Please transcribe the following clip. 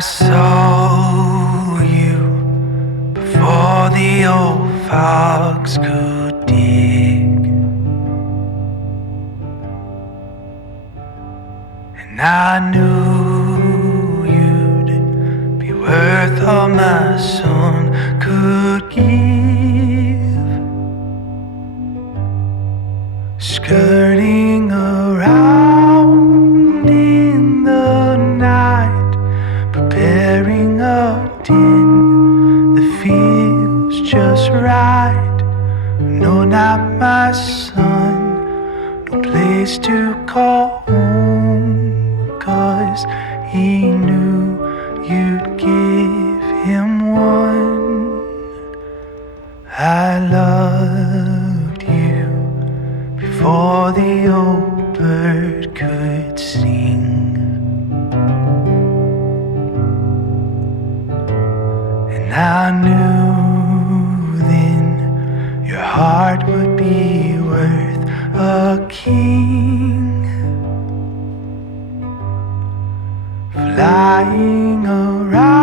saw you before the old fox could dig, and I knew you'd be worth all my son could give, skirting around in the night, preparing a din that feels just right. No, not my son, no place to call home, 'cause he knew you'd give him one. I loved you before the old bird could sing, and I knew then your heart would be worth a king, flying around